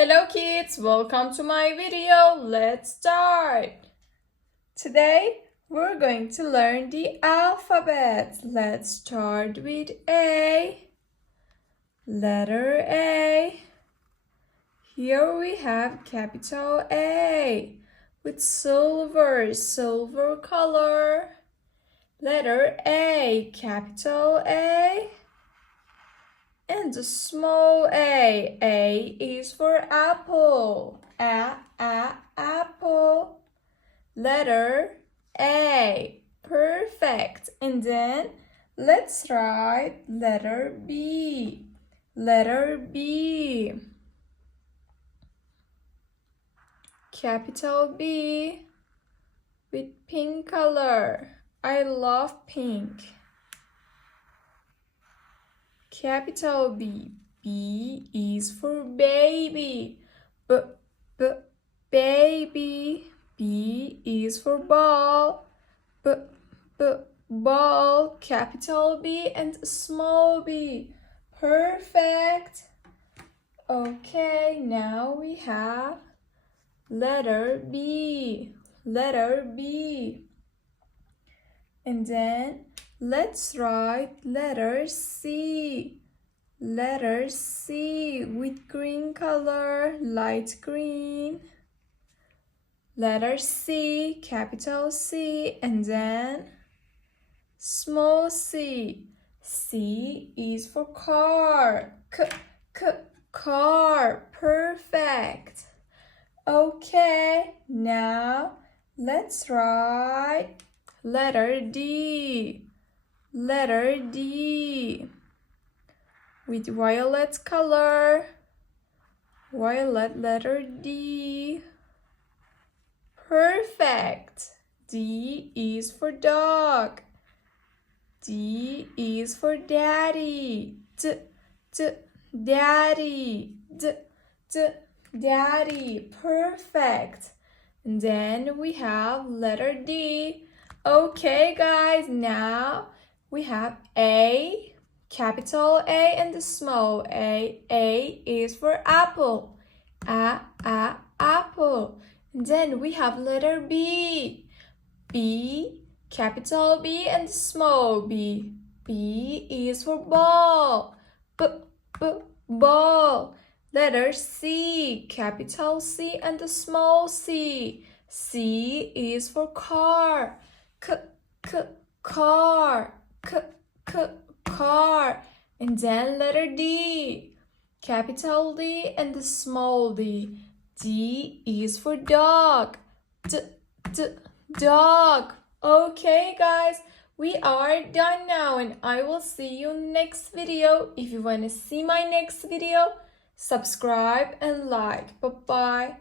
Hello kids, welcome to my video. Let's start. Today we're going to learn the alphabet. Let's start with A. Letter A. Here we have capital A with silver color. Letter A, capital A. And the small a. A is for apple. Apple. Letter A. Perfect. And then let's write letter B. Letter B. Capital B with pink color. I love pink. Capital B. B is for baby. Baby. B is for ball. Ball. Capital B and small b. Perfect. Okay, now we have letter B. Letter B. And then let's write letter C. Letter C with green color, light green. Letter C, capital C, and then small c. C is for car. Car. Perfect. Okay, now let's write letter D. Letter D with violet color. Violet letter D. Perfect. D is for dog. D is for daddy. Daddy. Daddy. Perfect. And then we have letter D. Okay, guys, now we have A, capital A and the small a. A is for apple. Apple. And then we have letter B. B, capital B and small b. B is for ball. Ball. Letter C, capital C and the small c. C is for car. Car. Car. And then letter D, capital D and the small d. D is for dog. Dog. Okay, guys, we are done now and I will see you next video. If you want to see my next video, subscribe and like. Bye-bye.